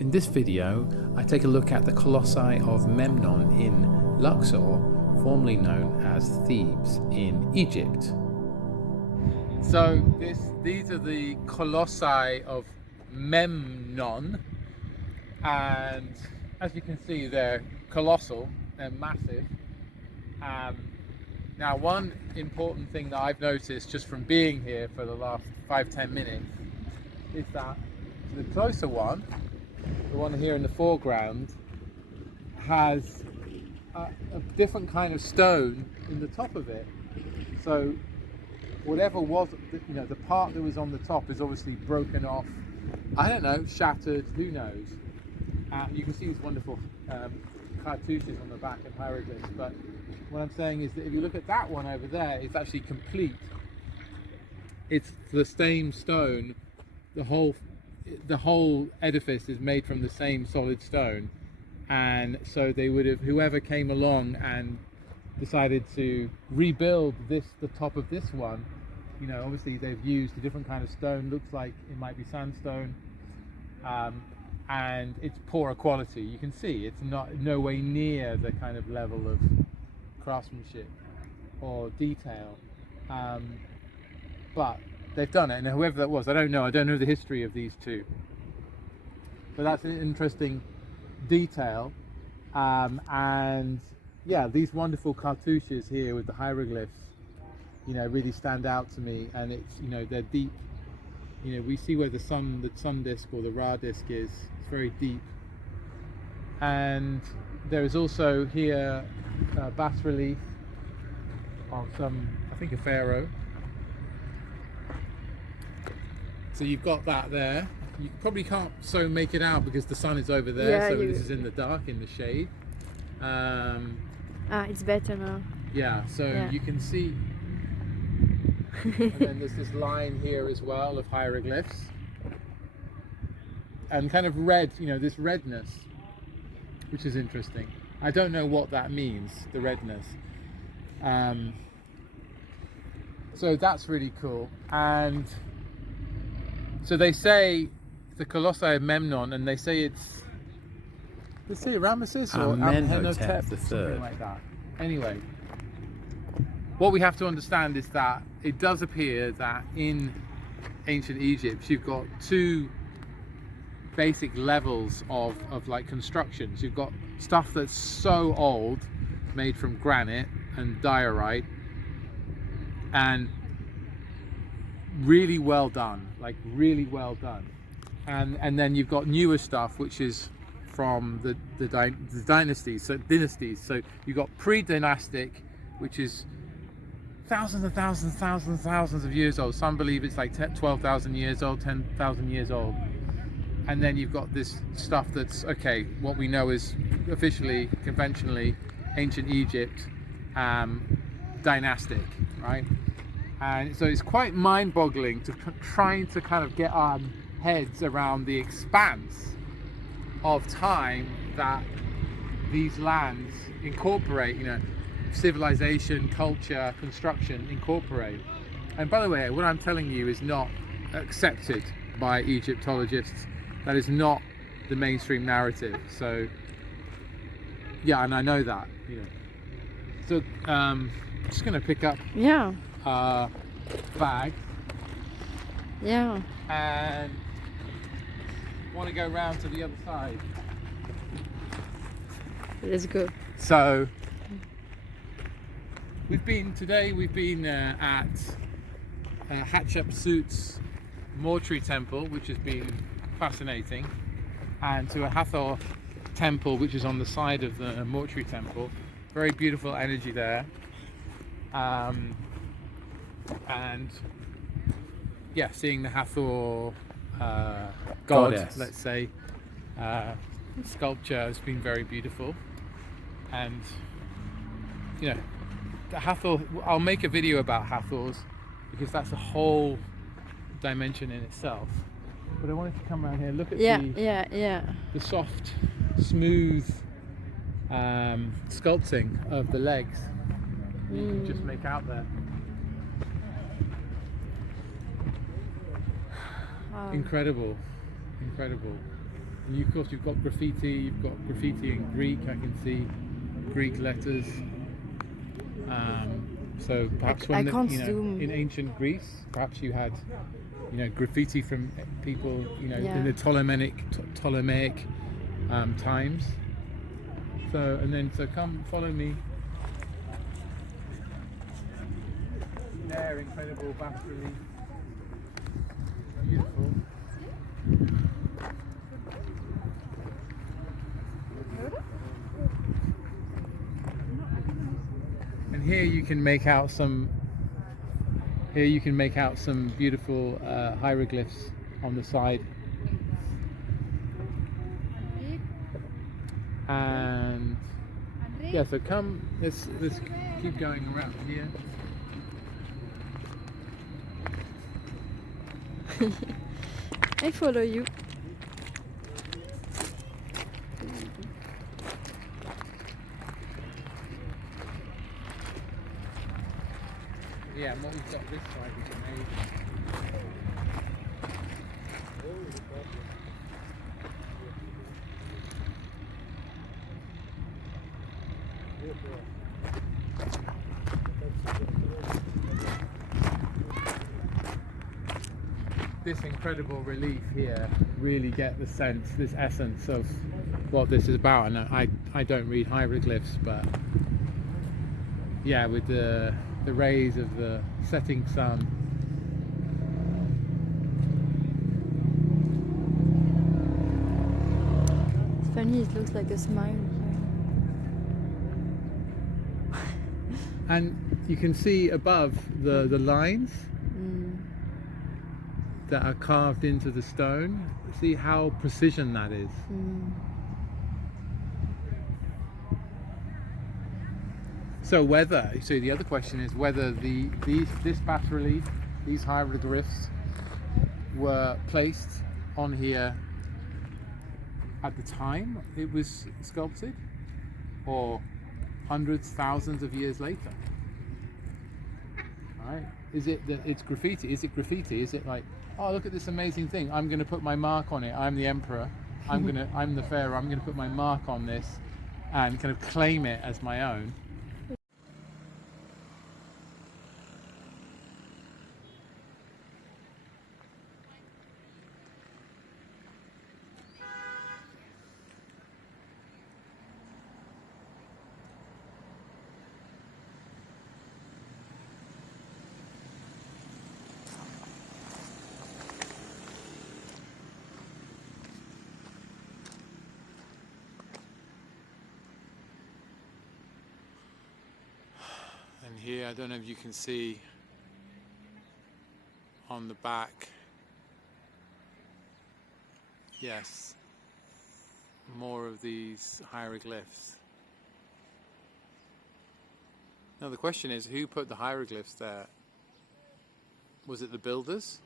In this video, I take a look at the Colossi of Memnon in Luxor, formerly known as Thebes in Egypt. So these are the Colossi of Memnon, and as you can see, they're colossal, they're massive. Now, one important thing that I've noticed just from being here for the last 5-10 minutes is that the closer one, the one here in the foreground, has a different kind of stone in the top of it. So whatever was, the part that was on the top is obviously broken off, I don't know, shattered, who knows. You can see these wonderful cartouches on the back and hieroglyphs, but what I'm saying is that if you look at that one over there, it's actually complete. It's the same stone. The whole edifice is made from the same solid stone, and so they would have, whoever came along and decided to rebuild the top of this one, obviously they've used a different kind of stone. Looks like it might be sandstone, and it's poorer quality. You can see it's no way near the kind of level of craftsmanship or detail, but they've done it, and whoever that was, I don't know the history of these two, but that's an interesting detail. And yeah, these wonderful cartouches here with the hieroglyphs, really stand out to me, and it's, they're deep. We see where the sun disk or the Ra disk is. It's very deep. And there is also here a bas relief of I think a pharaoh. So you've got that there. You probably can't so make it out because the sun is over there, this is in the dark, in the shade. It's better now. Yeah, so you can see. And then there's this line here as well of hieroglyphs. And kind of red, this redness, which is interesting. I don't know what that means, the redness. So that's really cool. And so they say the Colossi of Memnon, and they say Ramesses or Amenhotep, something like that. Anyway, what we have to understand is that it does appear that in ancient Egypt you've got two basic levels of like constructions. You've got stuff that's so old, made from granite and diorite, and really well done, and then you've got newer stuff which is from the dynasties. So you've got pre-dynastic, which is thousands of years old. Some believe it's like 12,000 years old, 10,000 years old. And then you've got this stuff that's, what we know is officially, conventionally, ancient Egypt, dynastic, right? And so it's quite mind-boggling trying to kind of get our heads around the expanse of time that these lands incorporate, civilization, culture, construction incorporate. And by the way, what I'm telling you is not accepted by Egyptologists. That is not the mainstream narrative. So yeah, and I know that. So I'm just going to pick up bag. Yeah. And want to go round to the other side. Let's go. So we've been at Hatshepsut's mortuary temple, which has been fascinating, and to a Hathor temple, which is on the side of the mortuary temple. Very beautiful energy there. And yeah, seeing the Hathor goddess, let's say, sculpture has been very beautiful. And the Hathor, I'll make a video about Hathors because that's a whole dimension in itself. But I wanted to come around here, look at the soft, smooth sculpting of the legs. You can just make out there. Incredible. And of course you've got graffiti. You've got graffiti in Greek. I can see Greek letters. So perhaps I when can't zoom. in ancient Greece, perhaps you had graffiti from people Yeah. in the Ptolemaic times. So come follow me. There, incredible bas relief. Beautiful. And here you can make out some beautiful hieroglyphs on the side. And yeah, so come, let's keep going around here. I follow you. Yeah, and what we've got this side is amazing. This incredible relief here really get the sense, this essence of what this is about. And I don't read hieroglyphs, but yeah, with the rays of the setting sun. It's funny, it looks like a smile here. And you can see above the lines that are carved into the stone. See how precision that is. So the other question is whether this bas relief, these hieroglyphs, were placed on here at the time it was sculpted, or hundreds, thousands of years later. Right? Is it that it's graffiti? Is it graffiti? Is it like, oh, look at this amazing thing, I'm going to put my mark on it, I'm the emperor, I'm the pharaoh, I'm going to put my mark on this and kind of claim it as my own? And here, I don't know if you can see on the back, yes, more of these hieroglyphs. Now the question is, who put the hieroglyphs there? Was it the builders?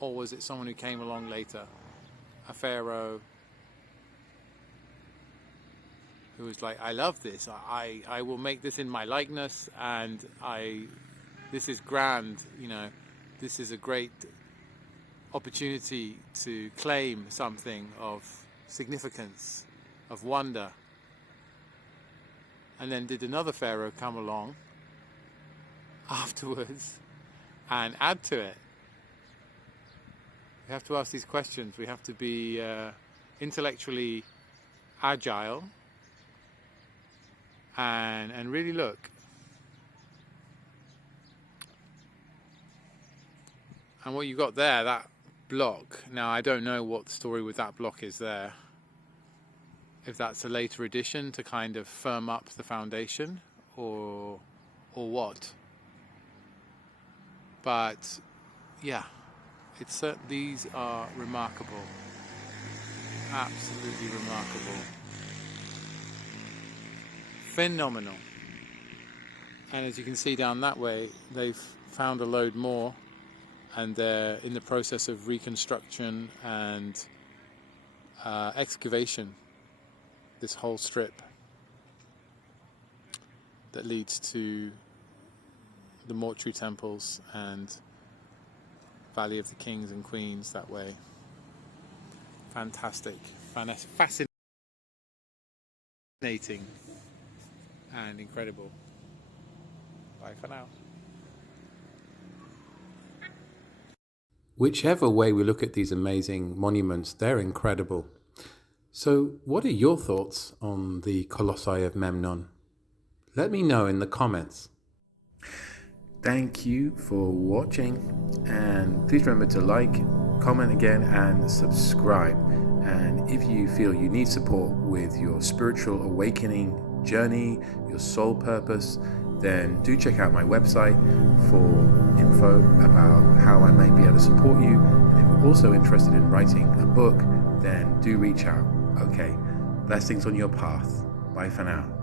Or was it someone who came along later? A pharaoh who was like, I love this, I will make this in my likeness, and this is grand, this is a great opportunity to claim something of significance, of wonder. And then did another pharaoh come along afterwards and add to it? We have to ask these questions. We have to be intellectually agile and really look. And what you got there, that block, now I don't know what the story with that block is there. If that's a later addition to kind of firm up the foundation or what. But yeah, these are remarkable. Absolutely remarkable. Phenomenal. And as you can see down that way, they've found a load more, and they're in the process of reconstruction and excavation, this whole strip that leads to the mortuary temples and Valley of the Kings and Queens that way. Fantastic, fascinating and incredible. Bye for now. Whichever way we look at these amazing monuments, they're incredible. So what are your thoughts on the Colossi of Memnon? Let me know in the comments. Thank you for watching, and please remember to like, comment again, and subscribe. And if you feel you need support with your spiritual awakening journey, your soul purpose, then do check out my website for info about how I may be able to support you. And if you're also interested in writing a book, then do reach out. Okay, blessings on your path. Bye for now.